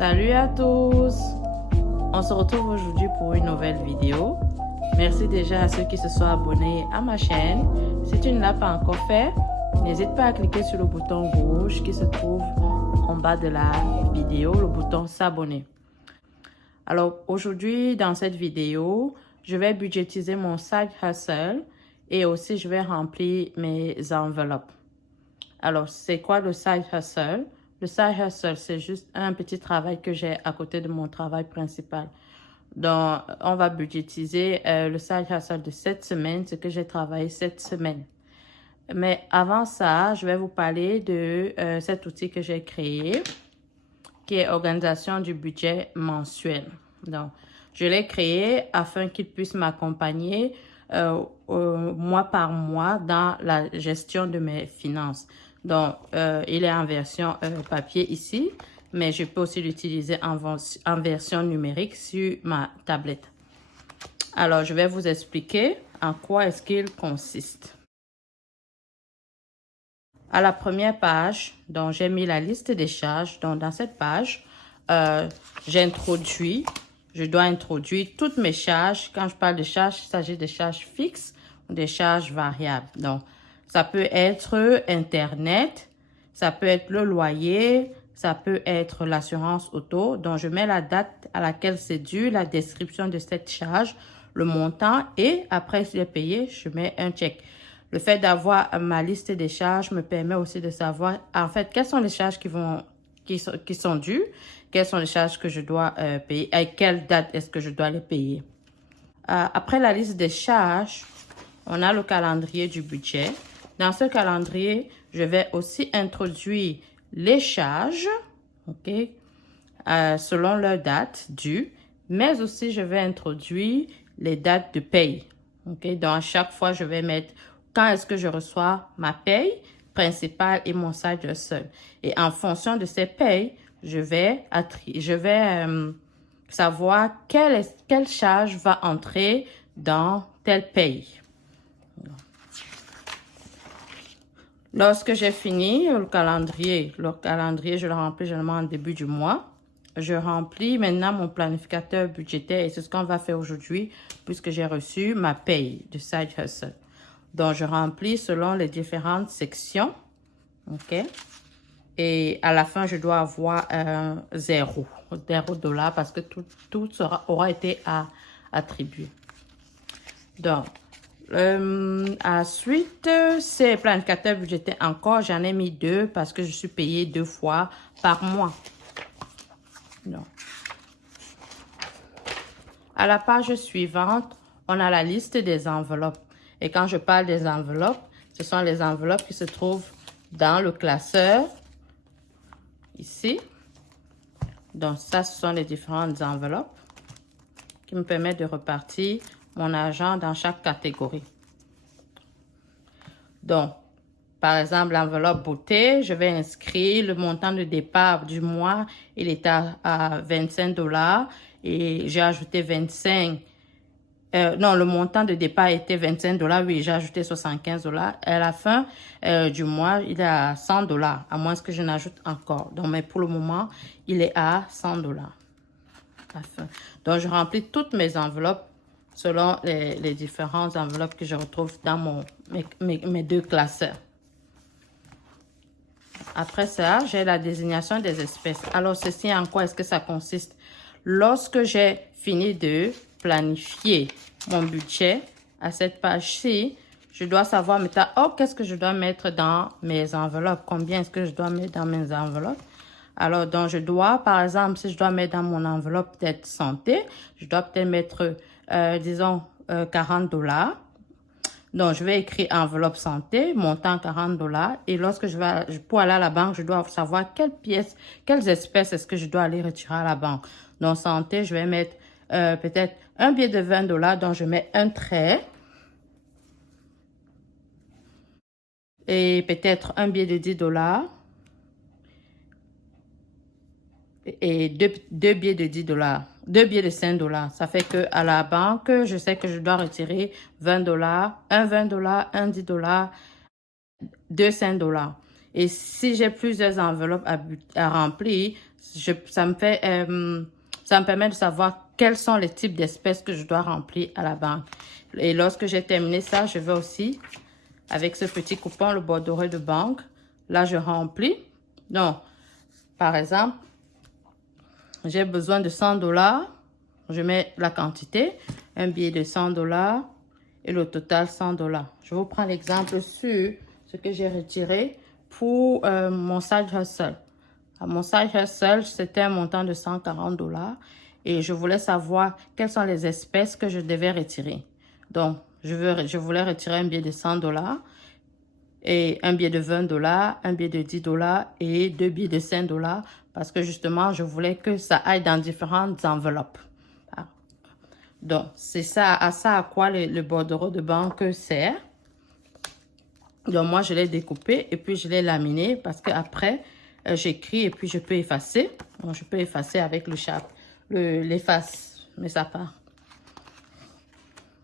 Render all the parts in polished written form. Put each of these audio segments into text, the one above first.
Salut à tous! On se retrouve aujourd'hui pour une nouvelle vidéo. Merci déjà à ceux qui se sont abonnés à ma chaîne. Si tu ne l'as pas encore fait, n'hésite pas à cliquer sur le bouton rouge qui se trouve en bas de la vidéo, le bouton s'abonner. Alors aujourd'hui, dans cette vidéo, je vais budgétiser mon side hustle et aussi je vais remplir mes enveloppes. Alors, c'est quoi le side hustle? Le side hustle, c'est juste un petit travail que j'ai à côté de mon travail principal. Donc, on va budgétiser le side hustle de cette semaine, ce que j'ai travaillé cette semaine. Mais avant ça, je vais vous parler de cet outil que j'ai créé, qui est organisation du budget mensuel. Donc, je l'ai créé afin qu'il puisse m'accompagner mois par mois dans la gestion de mes finances. Donc, il est en version papier ici, mais je peux aussi l'utiliser en version numérique sur ma tablette. Alors, je vais vous expliquer en quoi est-ce qu'il consiste. À la première page, donc j'ai mis la liste des charges. Donc, dans cette page, je dois introduire toutes mes charges. Quand je parle de charges, il s'agit de charges fixes ou des charges variables. Donc, ça peut être Internet, ça peut être le loyer, ça peut être l'assurance auto. Donc, je mets la date à laquelle c'est dû, la description de cette charge, le montant et après, si j'ai payé, je mets un check. Le fait d'avoir ma liste des charges me permet aussi de savoir, en fait, quelles sont les charges qui sont dues, quelles sont les charges que je dois payer, à quelle date est-ce que je dois les payer. Après la liste des charges, on a le calendrier du budget. Dans ce calendrier, je vais aussi introduire les charges, ok, selon leur date due, mais aussi je vais introduire les dates de paye. Ok, donc à chaque fois, je vais mettre quand est-ce que je reçois ma paye principale et mon side hustle. Et en fonction de ces payes, je vais savoir quelle charge va entrer dans telle paye. Lorsque j'ai fini le calendrier, je le remplis généralement en début du mois. Je remplis maintenant mon planificateur budgétaire et c'est ce qu'on va faire aujourd'hui puisque j'ai reçu ma paye de side hustle. Donc, je remplis selon les différentes sections. OK? Et à la fin, je dois avoir $0 parce que tout aura été attribué. Donc, ensuite, ces planificateurs budgétaires encore, j'en ai mis 2 parce que je suis payée 2 fois par mois. Donc, à la page suivante, on a la liste des enveloppes. Et quand je parle des enveloppes, ce sont les enveloppes qui se trouvent dans le classeur, ici. Donc, ça, ce sont les différentes enveloppes qui me permettent de repartir mon argent dans chaque catégorie. Donc, par exemple, l'enveloppe beauté, je vais inscrire le montant de départ du mois. Il est à $25 et j'ai ajouté 25. Non, le montant de départ était $25. Oui, j'ai ajouté $75. À la fin du mois, il est à $100, à moins que je n'ajoute encore. Donc, mais pour le moment, il est à $100. Donc, je remplis toutes mes enveloppes selon les différentes enveloppes que je retrouve dans mes 2 classeurs. Après ça, j'ai la désignation des espèces. Alors, ceci, en quoi est-ce que ça consiste? Lorsque j'ai fini de planifier mon budget à cette page-ci, je dois savoir maintenant, qu'est-ce que je dois mettre dans mes enveloppes? Combien est-ce que je dois mettre dans mes enveloppes? Alors, donc, je dois, par exemple, si je dois mettre dans mon enveloppe peut-être santé, je dois peut-être mettre, disons, $40. Donc, je vais écrire enveloppe santé, montant $40. Et lorsque pour aller à la banque, je dois savoir quelles espèces est-ce que je dois aller retirer à la banque. Donc, santé, je vais mettre peut-être un billet de $20, donc je mets un trait. Et peut-être un billet de $10. Et deux billets de $10. 2 billets de $5. Ça fait que à la banque, je sais que je dois retirer $20, un $20, un $10, 2 $5. Et si j'ai plusieurs enveloppes à remplir, ça me permet de savoir quels sont les types d'espèces que je dois remplir à la banque. Et lorsque j'ai terminé ça, je vais aussi, avec ce petit coupon, le bordereau de banque, là, je remplis. Donc, par exemple, j'ai besoin de 100 $. Je mets la quantité, un billet de 100 $ et le total 100 $. Je vous prends l'exemple sur ce que j'ai retiré pour mon side hustle. Mon side hustle, c'était un montant de 140 $ et je voulais savoir quelles sont les espèces que je devais retirer. Donc, je voulais retirer un billet de 100 $ et un billet de 20 $, un billet de 10 $ et 2 billets de 5 $ parce que justement, je voulais que ça aille dans différentes enveloppes. Donc, c'est ça à quoi le bordereau de banque sert. Donc, moi, je l'ai découpé et puis je l'ai laminé parce qu'après, j'écris et puis je peux effacer. Donc, je peux effacer avec l'efface, mais ça part.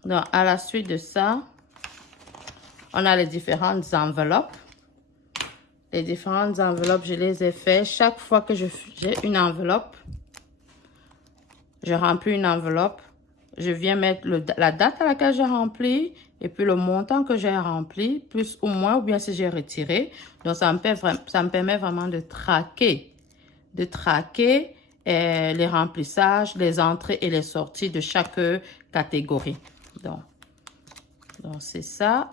Donc, à la suite de ça, on a les différentes enveloppes. Les différentes enveloppes, je les ai fait. Chaque fois que j'ai une enveloppe, je remplis une enveloppe. Je viens mettre la date à laquelle j'ai rempli et puis le montant que j'ai rempli, plus ou moins, ou bien si j'ai retiré. Donc, ça me permet vraiment de traquer les remplissages, les entrées et les sorties de chaque catégorie. Donc c'est ça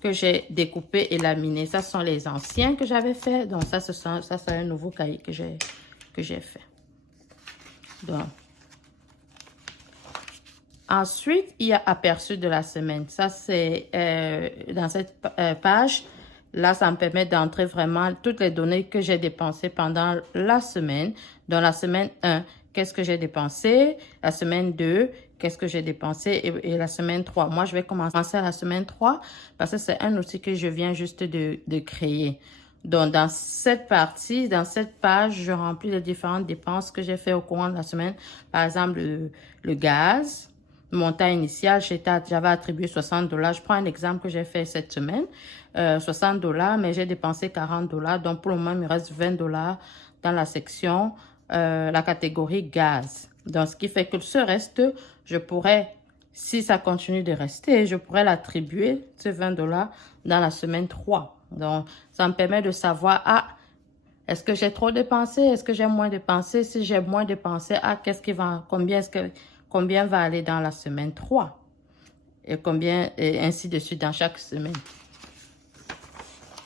que j'ai découpé et laminé. Ça sont les anciens que j'avais fait. Donc, ça c'est un nouveau cahier que j'ai fait. Donc, ensuite, il y a aperçu de la semaine. Ça, c'est dans cette page. Là, ça me permet d'entrer vraiment toutes les données que j'ai dépensées pendant la semaine. Dans la semaine 1, qu'est-ce que j'ai dépensé? La semaine 2, qu'est-ce que j'ai dépensé? Et la semaine 3. Moi, je vais commencer à la semaine 3 parce que c'est un outil que je viens juste de créer. Donc, dans cette partie, dans cette page, je remplis les différentes dépenses que j'ai fait au courant de la semaine. Par exemple, le gaz. Montant initial, j'avais attribué 60 $. Je prends un exemple que j'ai fait cette semaine. 60 $, mais j'ai dépensé 40 $. Donc, pour le moment, il me reste 20 $ dans la section, la catégorie gaz. Donc, ce qui fait que ce reste, je pourrais, si ça continue de rester, je pourrais l'attribuer, ces 20 $, dans la semaine 3. Donc, ça me permet de savoir, est-ce que j'ai trop dépensé? Est-ce que j'ai moins dépensé? Si j'ai moins dépensé, combien va aller dans la semaine 3 et ainsi de suite dans chaque semaine.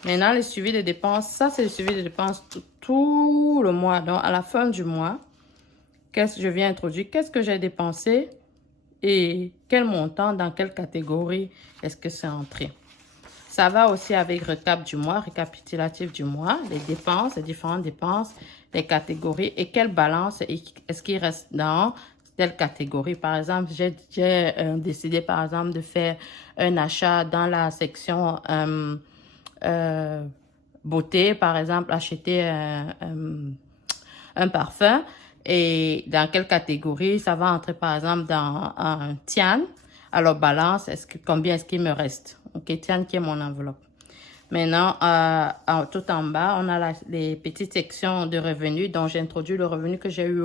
Maintenant, le suivi des dépenses, ça c'est le suivi des dépenses tout le mois. Donc, à la fin du mois, je viens introduire qu'est-ce que j'ai dépensé et quel montant, dans quelle catégorie est-ce que c'est entré. Ça va aussi avec récap du mois, récapitulatif du mois, les dépenses, les différentes dépenses, les catégories et quelle balance est-ce qu'il reste dans telle catégorie. Par exemple, j'ai décidé, par exemple, de faire un achat dans la section beauté, par exemple, acheter un parfum. Et dans quelle catégorie ça va entrer, par exemple, dans un Tian. Alors, balance, combien est-ce qu'il me reste? Ok, Tian qui est mon enveloppe. Maintenant, tout en bas, on a les petites sections de revenus. Donc, j'ai introduit le revenu que j'ai eu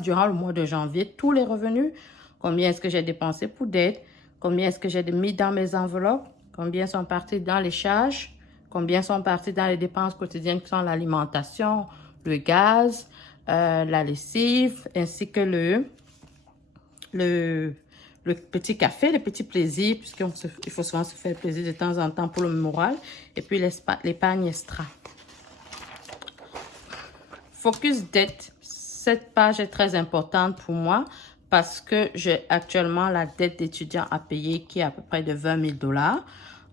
durant le mois de janvier. Tous les revenus. Combien est-ce que j'ai dépensé pour dette? Combien est-ce que j'ai mis dans mes enveloppes? Combien sont partis dans les charges? Combien sont partis dans les dépenses quotidiennes qui sont l'alimentation, le gaz, la lessive, ainsi que le petit café, les petits plaisirs, puisqu'il faut souvent se faire plaisir de temps en temps pour le moral. Et puis l'épargne extra. Focus dette. Cette page est très importante pour moi parce que j'ai actuellement la dette d'étudiant à payer qui est à peu près de 20 000 $.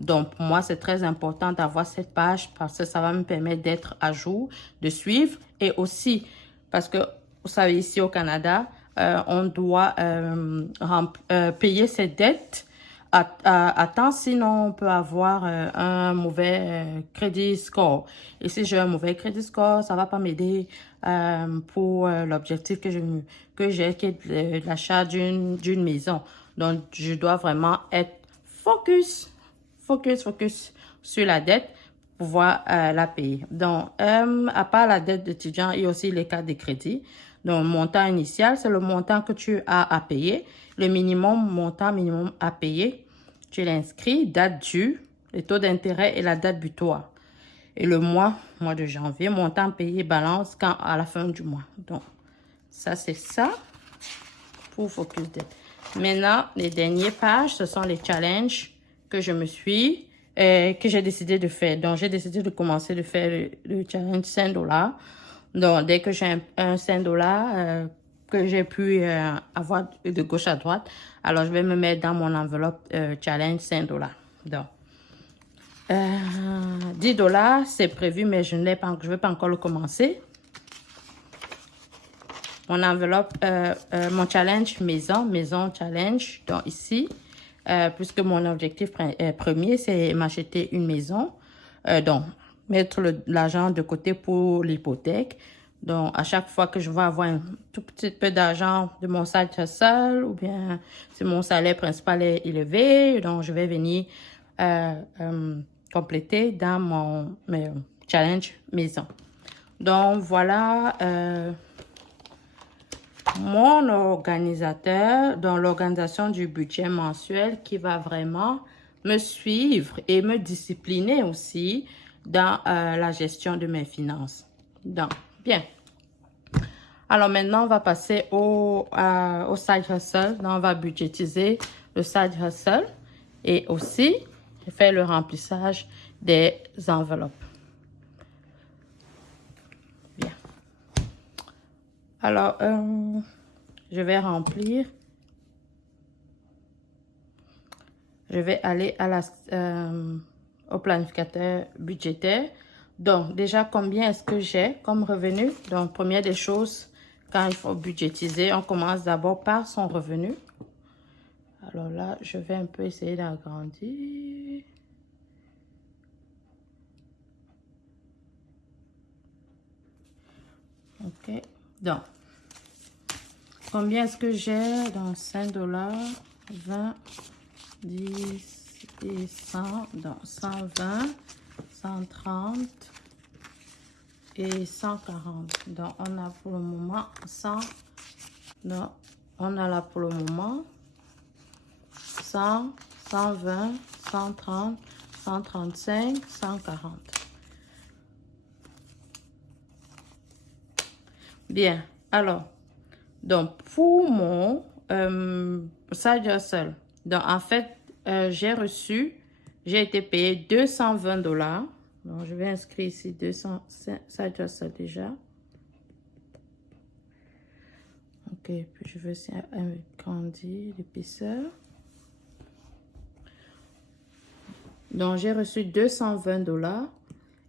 Donc, pour moi, c'est très important d'avoir cette page parce que ça va me permettre d'être à jour, de suivre et aussi parce que, vous savez, ici au Canada, on doit payer ses dettes à temps, sinon on peut avoir un mauvais crédit score. Et si j'ai un mauvais crédit score, ça va pas m'aider pour l'objectif que j'ai, qui est l'achat d'une maison. Donc, je dois vraiment être focus sur la dette pouvoir la payer. Donc, à part la dette d'étudiant, il y a aussi les cartes de crédit. Donc, le montant initial, c'est le montant que tu as à payer. Le montant minimum à payer, tu l'inscris, date due, le taux d'intérêt et la date butoir. Et le mois de janvier, montant payé balance à la fin du mois. Donc, ça, c'est ça pour Focus Dette. Maintenant, les dernières pages, ce sont les challenges que que j'ai décidé de faire. Donc, j'ai décidé de commencer de faire le challenge 5 $. Donc, dès que j'ai un 5 $ que j'ai pu avoir de gauche à droite, alors je vais me mettre dans mon enveloppe challenge 5 $. Donc, 10 $, c'est prévu, mais je ne vais pas encore le commencer. Mon enveloppe, mon challenge maison challenge, donc ici, puisque mon objectif premier, c'est m'acheter une maison. Donc, mettre l'argent de côté pour l'hypothèque. Donc, à chaque fois que je vais avoir un tout petit peu d'argent de mon side hustle, ou bien si mon salaire principal est élevé, donc je vais venir compléter dans mon challenge maison. Donc, voilà mon organisateur dans l'organisation du budget mensuel qui va vraiment me suivre et me discipliner aussi dans la gestion de mes finances. Donc, bien. Alors maintenant, on va passer au side hustle. Donc, on va budgétiser le side hustle et aussi faire le remplissage des enveloppes. Bien. Alors, je vais remplir. Je vais aller à au planificateur budgétaire. Donc, déjà, combien est-ce que j'ai comme revenu? Donc, première des choses, quand il faut budgétiser, on commence d'abord par son revenu. Alors là, je vais un peu essayer d'agrandir. OK. Donc, combien est-ce que j'ai dans 5 $, 20, 10 et 100, donc 120, 130 et 140. Donc, on a pour le moment 100. Donc, on a là pour le moment 100, 120, 130, 135, 140. Bien, alors, donc pour mon side hustle, donc en fait, j'ai été payé 220 $. Donc, je vais inscrire ici 200 side hustle déjà. Ok, puis je vais aussi agrandir l'épaisseur. Donc, j'ai reçu 220 $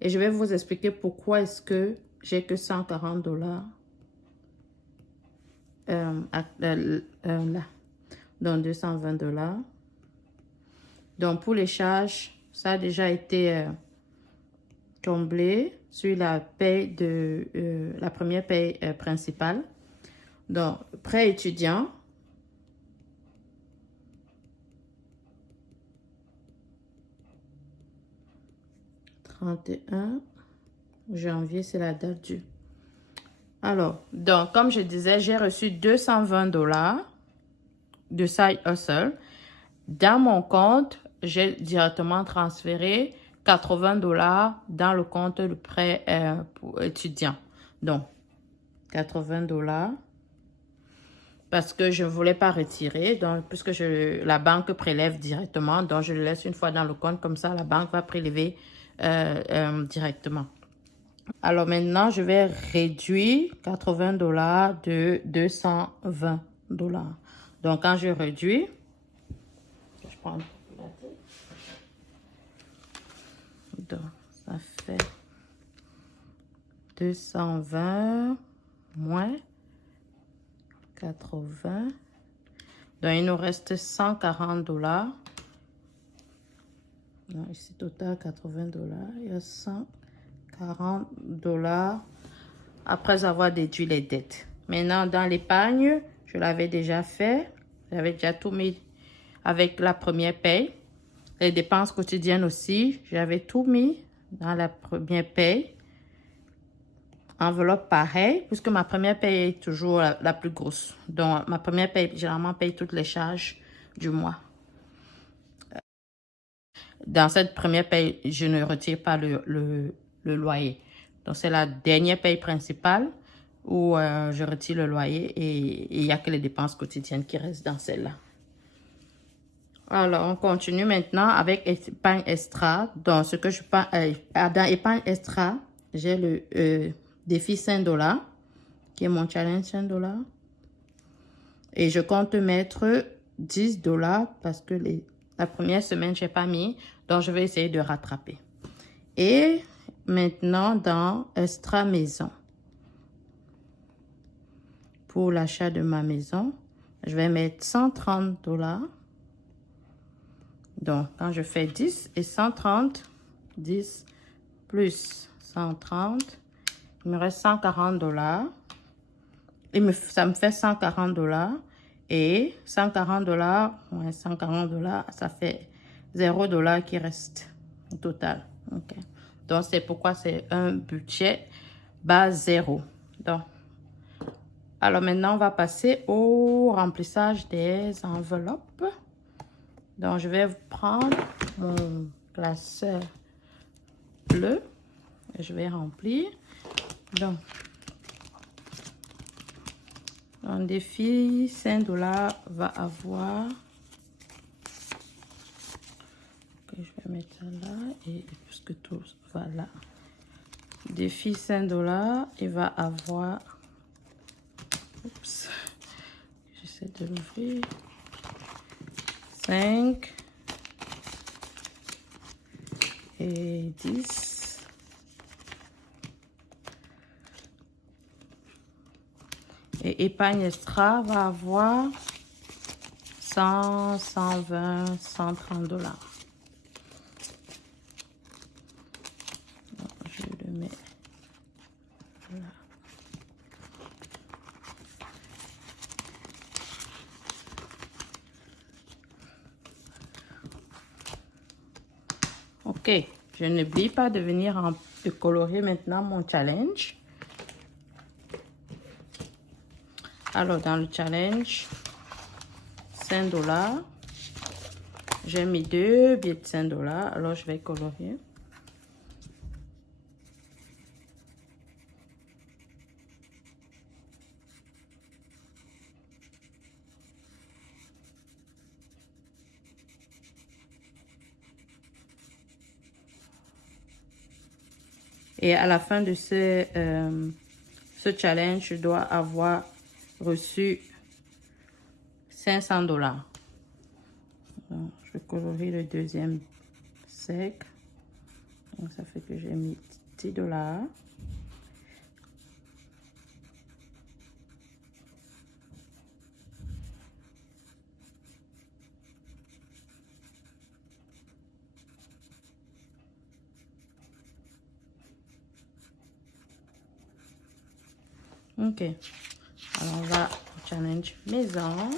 et je vais vous expliquer pourquoi est-ce que j'ai que 140 $ là. Donc, 220 $. Donc, pour les charges, ça a déjà été comblé sur la paie la première paie principale. Donc, prêt étudiant. Janvier, c'est la date due. Alors, donc, comme je disais, j'ai reçu 220 $ de side hustle. Dans mon compte, j'ai directement transféré 80 $ dans le compte de prêt pour étudiant. Donc, 80 $ parce que je ne voulais pas retirer. Donc, puisque la banque prélève directement, donc je le laisse une fois dans le compte. Comme ça, la banque va prélever directement. Alors maintenant, je vais réduire 80 $ de 220 $. Donc, quand je réduis, je prends un calculateur. Donc, ça fait 220 moins 80. Donc, il nous reste 140 $. Donc, ici, total 80 $. Il y a 140 $ après avoir déduit les dettes. Maintenant, dans l'épargne, je l'avais déjà fait. J'avais déjà tout mis avec la première paye. Les dépenses quotidiennes aussi, j'avais tout mis dans la première paye. Enveloppe pareil, puisque ma première paye est toujours la plus grosse. Donc, ma première paye, généralement, paye toutes les charges du mois. Dans cette première paye, je ne retire pas le loyer. Donc, c'est la dernière paye principale où je retire le loyer et il n'y a que les dépenses quotidiennes qui restent dans celle-là. Alors, on continue maintenant avec épargne extra. Donc, ce que je parle, dans épargne extra, j'ai le défi $5, qui est mon challenge $5. Et je compte mettre $10 parce que la première semaine, je n'ai pas mis. Donc, je vais essayer de rattraper. Et maintenant, dans extra maison. Pour l'achat de ma maison, je vais mettre $130. Donc, quand je fais 10 et 130, 10 plus 130, il me reste $140. Ça me fait $140. Et $140, ouais, $140, ça fait $0 qui reste au total. Okay. Donc, c'est pourquoi c'est un budget bas 0. Donc, alors maintenant, on va passer au remplissage des enveloppes. Donc, je vais prendre mon classeur bleu et je vais remplir. Donc, un défi $5 va avoir. Okay, je vais mettre ça là et puisque tout va là. Défi $5, il va avoir. Oups, j'essaie de l'ouvrir. 5 et 10. Et épargne extra va avoir 100, 120, $130. Je le mets là. Ok, je n'oublie pas de venir de colorer maintenant mon challenge. Alors, dans le challenge, $5, j'ai mis 2 billets de $5. Alors, je vais colorer. Et à la fin de ce challenge, je dois avoir reçu $500. Donc, je vais colorer le deuxième sec. Donc, ça fait que j'ai mis $10. Ok. Alors, on va au challenge maison.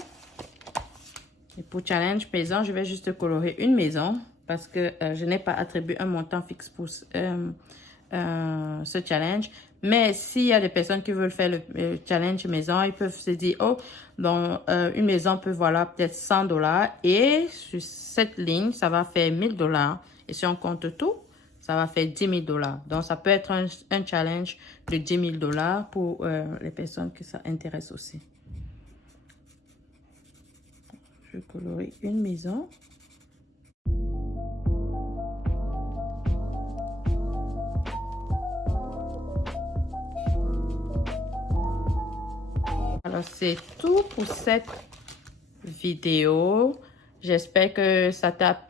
Et pour challenge maison, je vais juste colorer une maison parce que je n'ai pas attribué un montant fixe pour ce challenge. Mais s'il y a des personnes qui veulent faire le challenge maison, ils peuvent se dire, oh, donc une maison peut valoir peut-être $100 et sur cette ligne, ça va faire $1000. Et si on compte tout, ça va faire $10,000. Donc, ça peut être un challenge de $10,000 pour les personnes que ça intéresse aussi. Je vais colorer une maison. Alors, c'est tout pour cette vidéo. J'espère que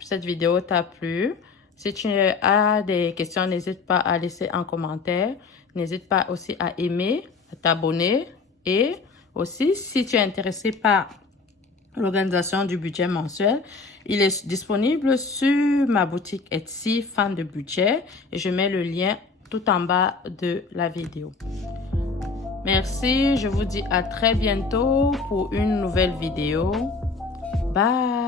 cette vidéo t'a plu. Si tu as des questions, n'hésite pas à laisser un commentaire. N'hésite pas aussi à aimer, à t'abonner. Et aussi, si tu es intéressé par l'organisation du budget mensuel, il est disponible sur ma boutique Etsy, fan de budget. Et je mets le lien tout en bas de la vidéo. Merci, je vous dis à très bientôt pour une nouvelle vidéo. Bye!